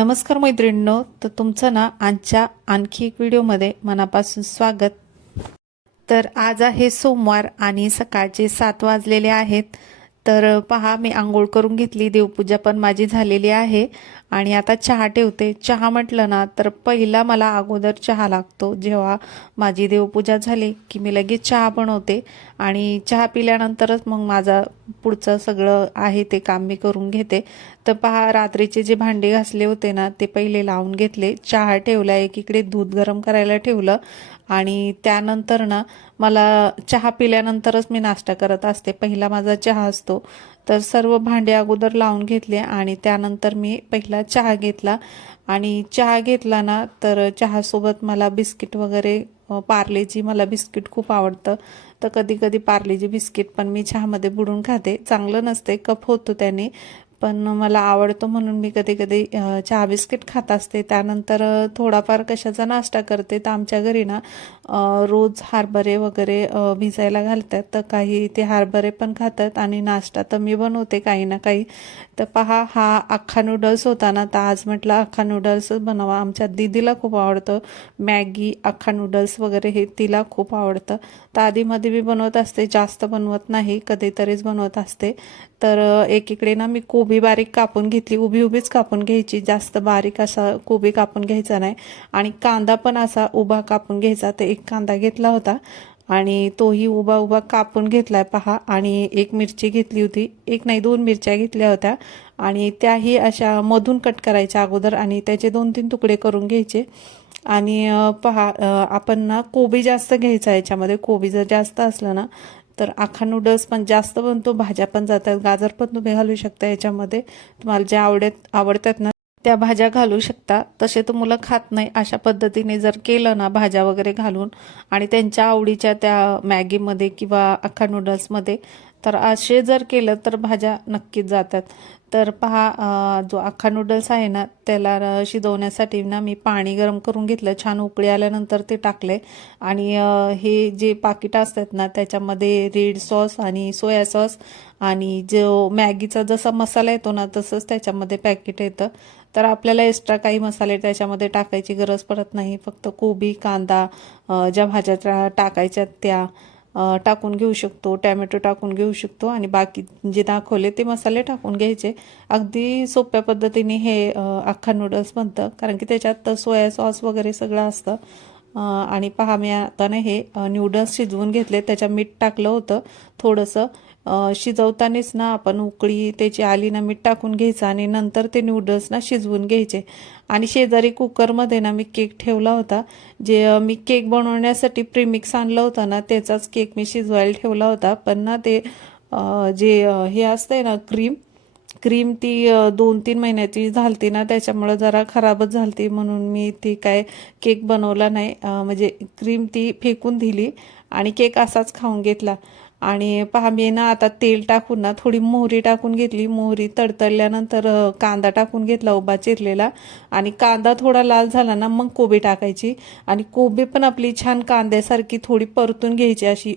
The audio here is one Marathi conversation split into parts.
नमस्कार मैत्रिणींनो, तर तुमचं ना आजच्या आणखी एक व्हिडिओमध्ये मनापासून स्वागत। तर आज आहे सोमवार आणि सकाळचे 7 वाजलेले आहेत। तर पहा, मी आंघोळ करून घेतली, देवपूजा पण माझी झालेली आहे आणि आता चहा ठेवते। चहा म्हटलं ना तर पहिला मला अगोदर चहा लागतो। जेव्हा माझी देवपूजा झाली की मी लगेच चहा बनवते आणि चहा पिल्यानंतरच मग माझा पुढचं सगळं आहे ते काम मी करून घेते। तर पहा, रात्रीचे जे भांडे घासले होते ना ते पहिले लावून घेतले, चहा ठेवला, एकीकडे दूध गरम करायला ठेवलं आणि त्यानंतर ना मला चहा पिल्यानंतरच मी नाश्ता करत असते, पहिला माझा चहा असतो। तर सर्व भांडे अगोदर लावून घेतले आणि त्यानंतर मी पहिला चहा घेतला आणि चहा घेतला ना तर चहासोबत मला बिस्किट वगैरे, पार्लेजी मला बिस्किट खूप आवडतं, तर कधी कधी पार्लेजी बिस्किट पण मी चहामध्ये बुडवून खाते। चांगलं नसते, कफ होतो त्याने, पण मला आवडतो म्हणून मी कधी कधी चहा बिस्किट खात असते। त्यानंतर थोडाफार कशाचा नाश्ता करते, तर आमच्या घरी ना रोज हरभरे वगैरे भिजायला घालतात, तर काही ते हरभरे पण खातात आणि नाश्ता तर मी बनवते काही ना काही। तर पहा, हा अख्खा नूडल्स होता ना, तर आज म्हटलं अख्खा नूडल्सच बनवा। आमच्या दीदीला खूप आवडतं मॅगी, अख्खा नूडल्स वगैरे, हे तिला खूप आवडतं। तर आधीमध्ये मी बनवत असते, जास्त बनवत नाही, कधीतरीच बनवत असते। तर एकीकडे ना मी कोबी बारीक कापून घेतली, उभी उभीच कापून घ्यायची, जास्त बारीक असा कोबी कापून घ्यायचा नाही, आणि कांदा पण असा उभा कापून घ्यायचा। तर एक कांदा घेतला होता आणि तोही उभा उभा कापून घेतलाय पहा। आणि एक मिरची घेतली होती, एक नाही 2 मिरच्या घेतल्या होत्या आणि त्याही अशा मधून कट करायच्या अगोदर आणि त्याचे 2-3 तुकडे करून घ्यायचे। आणि पहा, आपण ना कोबी जास्त घ्यायचा याच्यामध्ये, कोबी जर जास्त असलं ना तर अख्खा नूडल्स पण जास्त बनतो, भाज्या पण जातात, गाजर पण तुम्ही घालू शकता याच्यामध्ये, तुम्हाला ज्या आवडतात ना त्या भाज्या घालू शकता। तसे तर मुलं खात नाही, अशा पद्धतीने जर केलं ना भाज्या वगैरे घालून आणि त्यांच्या आवडीच्या त्या मॅगीमध्ये किंवा अख्खा नूडल्समध्ये, तर असे जर केलं तर भाज्या नक्कीच जातात। तर पहा, जो अख्खा नूडल्स आहे ना त्याला शिजवण्यासाठी ना मी पाणी गरम करून घेतलं, छान उकळी आल्यानंतर ते टाकले आणि हे जे पाकिट असतात ना त्याच्यामध्ये रेड सॉस आणि सोया सॉस आणि जो मॅगीचा जसा मसाला येतो ना तसंच त्याच्यामध्ये पॅकेट येतं। तर आपल्याला एक्स्ट्रा काही मसाले त्याच्यामध्ये टाकायची गरज पडत नाही, फक्त कोबी, कांदा, ज्या भाज्या टाकायच्या त्या टाकून घेऊ शकतो, टॅमॅटो टाकून घेऊ शकतो आणि बाकी जे दाखवले ते मसाले टाकून घ्यायचे। अगदी सोप्या पद्धतीने हे अख्खा नूडल्स बनतं, कारण की त्याच्यात सोया सॉस वगैरे सगळं असतं। आणि पहा, मी आता ना हे नूडल्स शिजवून घेतले, त्याच्यात मीठ टाकलं होतं थोडंसं, शिजवतानाच ना आपण उकळी त्याची आली ना मीठ टाकून घ्यायचं आणि नंतर ते नूडल्स ना शिजवून घ्यायचे। आणि शेजारी कुकरमध्ये ना मी केक ठेवला होता, जे मी केक बनवण्यासाठी प्रीमिक्स आणलं होतं ना त्याचाच केक मी शिजवायला ठेवला होता, पण ना ते जे हे असतंय ना क्रीम ती 2-3 महिन्याची झालती ना, त्याच्यामुळे जरा खराबच झालती, म्हणून मी ती काय केक बनवला नाही, म्हणजे क्रीम ती फेकून दिली आणि केक असाच खाऊन घेतला। आणि पहा, मी ना आता तेल टाकून ना थोडी मोहरी टाकून घेतली, मोहरी तडतडल्यानंतर कांदा टाकून घेतला उभा चिरलेला, आणि कांदा थोडा लाल झाला ना मग कोबी टाकायची, आणि कोबी पण आपली छान कांद्यासारखी थोडी परतून घ्यायची, अशी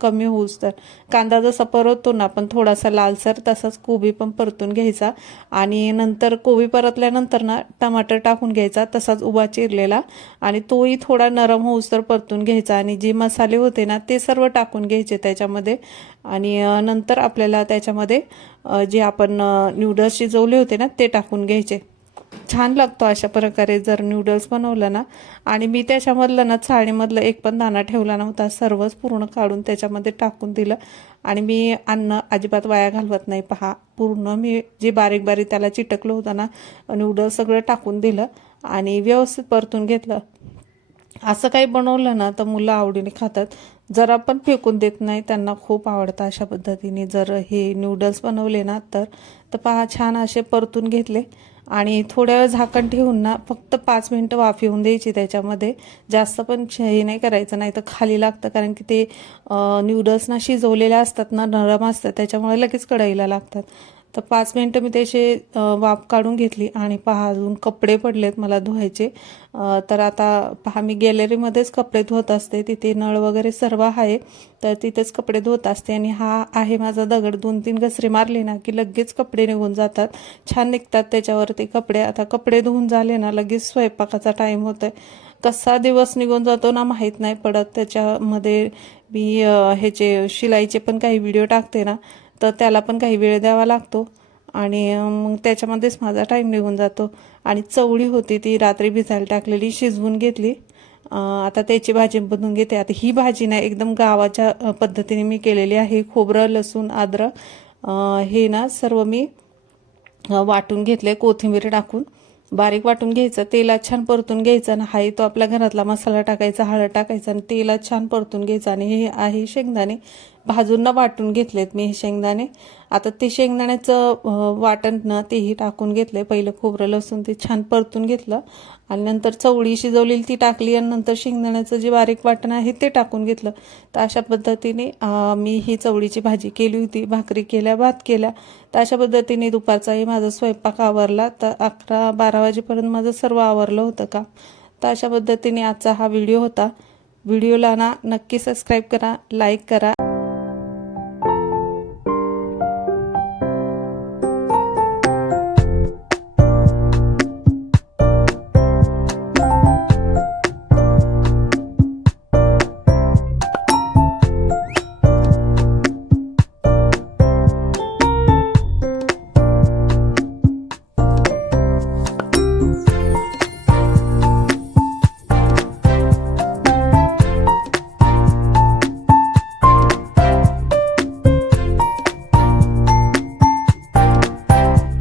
कमी होऊस तर, कांदा जसा परततो ना आपण थोडासा लालसर, तसाच कोबी पण परतून घ्यायचा। आणि नंतर कोबी परतल्यानंतर ना टमाटर टाकून घ्यायचा तसाच उभा चिरलेला, आणि तोही थोडा नरम होऊस तर परतून घ्यायचा, आणि जे मसाले होते ना ते सर्व टाकून घ्यायचे त्याच्यामध्ये। आणि नंतर आपल्याला त्याच्यामध्ये जे आपण नूडल्स शिजवले होते ना ते टाकून घ्यायचे। छान लागतो अशा प्रकारे जर नूडल्स बनवलं ना। आणि मी त्याच्यामधलं ना चाळणीमधलं एक पण दाणा ठेवला नव्हता, सर्वच पूर्ण काढून त्याच्यामध्ये टाकून दिलं, आणि मी अन्न अजिबात वाया घालवत नाही। पहा, पूर्ण मी जे बारीक बारीक त्याला चिटकलं होतं ना नूडल्स सगळं टाकून दिलं आणि व्यवस्थित परतून घेतलं। असं काही बनवलं ना तर मुलं आवडीने खातात, जरा पण फेकून देत नाही, त्यांना खूप आवडतं अशा पद्धतीने जर हे नूडल्स बनवले ना तर। पहा, छान असे परतून घेतले आणि थोड्या वेळ झाकण ठेवून ना फक्त 5 मिनिटं वाफ येऊन द्यायची त्याच्यामध्ये, जास्त पण हे नाही करायचं, नाही तर खाली लागतं, कारण की ते नूडल्स ना शिजवलेले असतात ना, नरम असतात, त्याच्यामुळे लगेच कढईला लागतात। तर 5 मिनटं मी त्याचे वाफ काढून घेतली आणि पहा अजून कपडे पडलेत मला धुवायचे. तर आता पहा मी गॅलरीमध्येच कपडे धुवत असते, तिथे नळ वगैरे सर्व आहे, तर तिथेच कपडे धुवत असते. आणि हा आहे माझा दगड, 2-3 घसरे मारले ना की लगेच कपडे निघून जातात, छान निघतात त्याच्यावरती कपडे. आता कपडे धुवून झाले ना लगेच स्वयंपाकाचा टाईम होतोय. कसा दिवस निघून जातो ना माहीत नाही पडत. त्याच्यामध्ये मी ह्याचे शिलाईचे पण काही व्हिडिओ टाकते ना, तर त्याला पण काही वेळ द्यावा लागतो आणि मग त्याच्यामध्येच माझा टाईम निघून जातो. आणि चवळी होती ती रात्री भिजायला टाकलेली, शिजवून घेतली. आता त्याची भाजी बनवून घेते. आता ही भाजी ना एकदम गावाच्या पद्धतीने मी केलेली आहे. खोबरं, लसूण, अद्रक हे ना सर्व मी वाटून घेतले, कोथिंबीर टाकून बारीक वाटून घ्यायचं. तेलात छान परतून घ्यायचं आणि हाही तो आपल्या घरातला मसाला टाकायचा, हळद टाकायचं आणि तेलात छान परतून घ्यायचं. आणि हे आहे शेंगदाणे, भाजून वाटून घेतलेत मी हे शेंगदाणे. आता ते शेंगदाण्याचं वाटण ना तेही टाकून घेतले. पहिलं खोबरं लसूण ते छान परतून घेतलं आणि नंतर चवळी शिजवलेली ती टाकली आणि नंतर शेंगदाण्याचं जे बारीक वाटण आहे ते टाकून घेतलं. तर अशा पद्धतीने मी ही चवळीची भाजी केली होती. भाकरी केल्या, भात केल्या. तर अशा पद्धतीने दुपारचाही माझा स्वयंपाक आवरला. तर 11-12 वाजेपर्यंत माझं सर्व आवरलं होतं का. तर अशा पद्धतीने आजचा हा व्हिडिओ होता. व्हिडिओला ना नक्की सबस्क्राईब करा, लाईक करा.